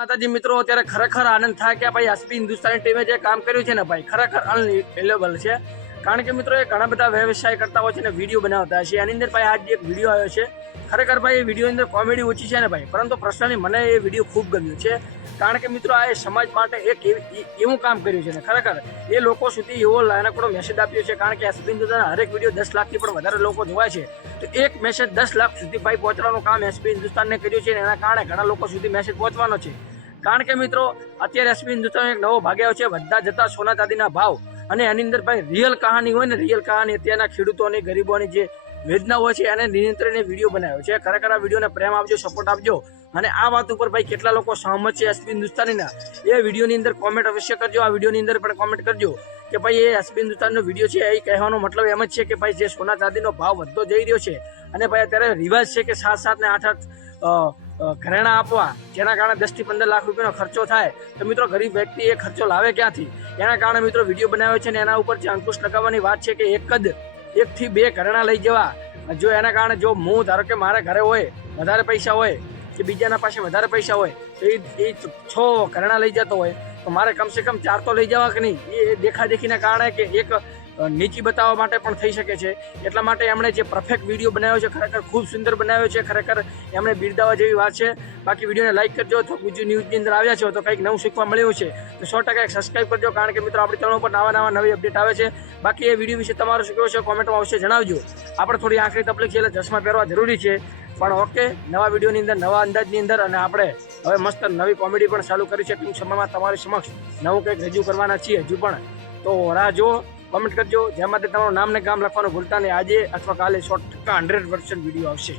માતાજી મિત્રો, અત્યારે ખરેખર આનંદ થાય કે ભાઈ એસપી હિન્દુસ્તાની ટીમે જે કામ કર્યું છે ને ભાઈ, ખરેખર અનરિલેબલ છે. કારણ કે મિત્રો, એ ઘણા બધા વ્યવસાય કરતા હોય છે ને વીડિયો બનાવતા છે. એની અંદર ભાઈ આજ એક વીડિયો આવ્યો છે. ખરેખર ભાઈ, એ વીડિયો અંદર કોમેડી ઓછી છે ને ભાઈ? પરંતુ પર્સનલી મને એ વીડિયો ખૂબ ગમ્યો છે. કારણ કે મિત્રો, આ સમાજ માટે એક એવી- કામ કર્યું છે ને, ખરેખર, એ લોકો સુધી એવો નાનકડો મેસેજ આપ્યો છે. કારણ કે એસપી હિન્દુસ્તાન હરેક વીડિયો દસ લાખથી પણ વધારે લોકો જોવાય છે. તો એક મેસેજ દસ લાખ સુધી ભાઈ પહોંચવાનું કામ એસપી હિન્દુસ્તાનને કર્યું છે એના કારણે ઘણા લોકો સુધી મેસેજ પહોંચવાનો છે. કારણ કે મિત્રો, અત્યારે એસપી હિન્દુસ્તાન એક નવો ભાગ આવ્યો છે. વધતા જતા સોના ચાંદીના ભાવ અને એની અંદર ભાઈ રિયલ કહાની હોય ને રિયલ કહાની, અત્યારના ખેડૂતોની, ગરીબોની જે વેદના હોય છે, એને નિયંત્રણે વીડિયો બનાવ્યો છે. ખરેખર આ વિડીયોને પ્રેમ આપજો સપોર્ટ આપજો. અને આ વાત ઉપર ભાઈ કેટલા લોકો સહમત છે એસપી હિન્દુસ્તાનીના એ વિડીયોની અંદર કોમેન્ટ અવશ્ય કરજો. આ વિડીયોની અંદર પણ કોમેન્ટ કરજો કે ભાઈ એ એસપી હિન્દુસ્તાનનો વીડિયો છે. એ કહેવાનો મતલબ એમ જ છે કે ભાઈ જે સોના ચાંદીનો ભાવ વધતો જઈ રહ્યો છે અને ભાઈ અત્યારે રિવાજ છે કે સાત સાત ને આઠ આઠ ઘરેણાં આપવા, જેના કારણે દસથી પંદર લાખ રૂપિયાનો ખર્ચો થાય, તો મિત્રો ગરીબ વ્યક્તિ એ ખર્ચો લાવે ક્યાંથી? એના કારણે મિત્રો વીડિયો બનાવ્યો છે ને એના ઉપર જે અંકુશ લગાવવાની વાત છે કે એક જ, એક થી બે ઘરેણાં લઈ જવા. જો એના કારણે જો હું ધારો કે મારા ઘરે હોય, વધારે પૈસા હોય, કે બીજાના પાસે વધારે પૈસા હોય, તો એ એ છ ઘરેણાં લઈ જતો હોય, તો મારે કમસે કમ ચાર તો લઈ જવા કે નહીં? એ દેખાદેખીના કારણે કે એક નીચી બતાવવા માટે પણ થઈ શકે છે. એટલા માટે એમણે જે પરફેક્ટ વીડિયો બનાવ્યો છે, ખરેખર ખૂબ સુંદર બનાવ્યો છે, ખરેખર એમણે બિરદાવા જેવી વાત છે. બાકી વિડીયોને લાઇક કરજો તો ગુજુ ન્યૂઝની અંદર આવ્યા છો તો કંઈક નવું શીખવા મળ્યું છે, તો સો ટકા સબસ્ક્રાઈબ કરજો, કારણ કે મિત્રો આપણી ચેનલ ઉપર નવા નવા નવી અપડેટ આવે છે. બાકી એ વીડિયો વિશે તમારું શું કહેવું છે કોમેન્ટમાં અવશ્ય જણાવજો. આપણે થોડી આંખની તકલીફ છે એટલે ચશ્મા પહેરવા જરૂરી છે. પણ ઓકે નવા વિડીયોની અંદર, નવા અંદાજની અંદર અને આપણે હવે મસ્ત નવી કોમેડી પણ ચાલુ કરી છે. ટૂંક સમયમાં તમારી સમક્ષ નવું કંઈક રજૂ કરવાના છીએ. હજુ પણ તો રાહ જુઓ. કોમેન્ટ કરજો. જેમાંથી તમારું નામ ને ગામ લખવાનું ભૂલતા નહીં. આજે અથવા કાલે સો ટકા હંડ્રેડ પર્સન્ટ વીડિયો આવશે.